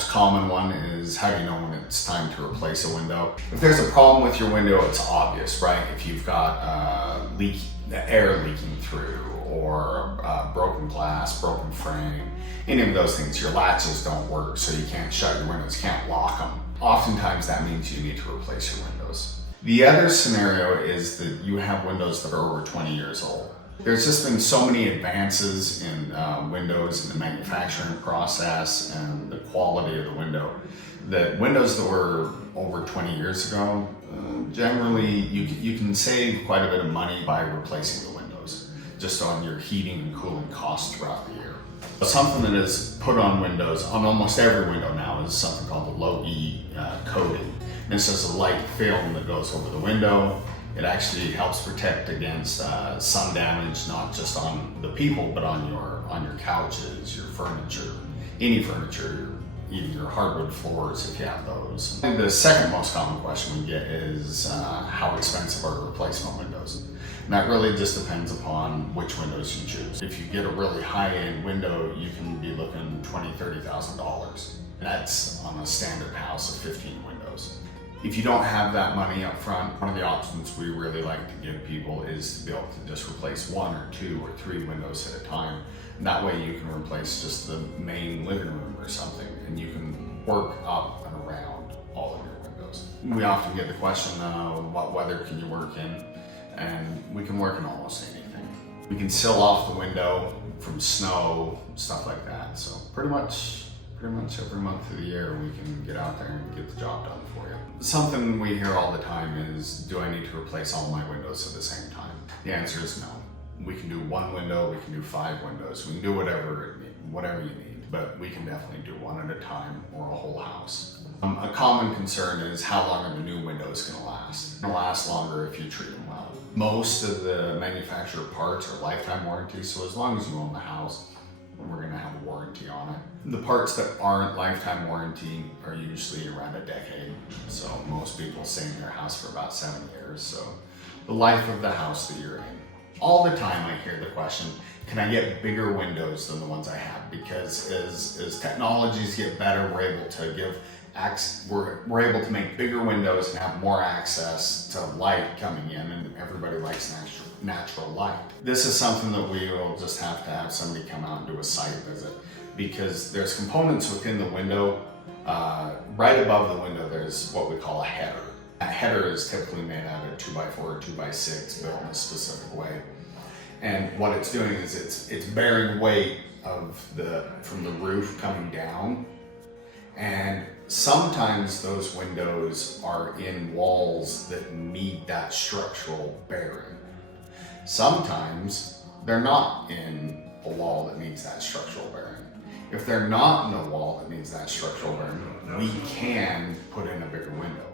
most common one is, how do you know when it's time to replace a window? If there's a problem with your window, it's obvious, right? If you've got air leaking through, or broken glass, broken frame, any of those things, your latches don't work, so you can't shut your windows, can't lock them. Oftentimes that means you need to replace your windows. The other scenario is that you have windows that are over 20 years old. There's just been so many advances in windows and the manufacturing process and the quality of the window that windows that were over 20 years ago, generally you can save quite a bit of money by replacing the windows, just on your heating and cooling costs throughout the year. Something that is put on windows, on almost every window now, is something called the low E coating. And it's just a light film that goes over the window. It actually helps protect against sun damage, not just on the people, but on your couches, your furniture, any furniture, even your hardwood floors if you have those. And the second most common question we get is how expensive are replacement windows? And that really just depends upon which windows you choose. If you get a really high-end window, you can be looking $20,000, $30,000. That's on a standard house of 15 windows. If you don't have that money up front, one of the options we really like to give people is to be able to just replace 1 or 2 or 3 windows at a time. And that way you can replace just the main living room or something, and you can work up and around all of your windows. We often get the question, what weather can you work in? And we can work in almost anything. We can seal off the window from snow, stuff like that. So pretty much every month of the year we can get out there and get the job done for you. Something we hear all the time is, do I need to replace all my windows at the same time? The answer is no. We can do 1 window, we can do 5 windows, we can do whatever you need, but we can definitely do 1 at a time or a whole house. A common concern is, how long are the new windows going to last? They're going to last longer if you treat them well. Most of the manufacturer parts are lifetime warranties, so as long as you own the house, we're going to have a warranty on it. The parts that aren't lifetime warranty are usually around a decade, so most people stay in their house for about 7 years, so the life of the house that you're in. All the time I hear the question, can I get bigger windows than the ones I have? Because as technologies get better, we're able to make bigger windows and have more access to light coming in, and everybody likes natural light. This is something that we will just have to have somebody come out and do a site visit, because there's components within the window. Right above the window there's what we call a header. A header is typically made out of 2x4 or 2x6, built in a specific way. And what it's doing is it's bearing weight from the roof coming down. And sometimes those windows are in walls that need that structural bearing. Sometimes they're not in a wall that needs that structural bearing. If they're not in a wall that needs that structural bearing, we can put in a bigger window.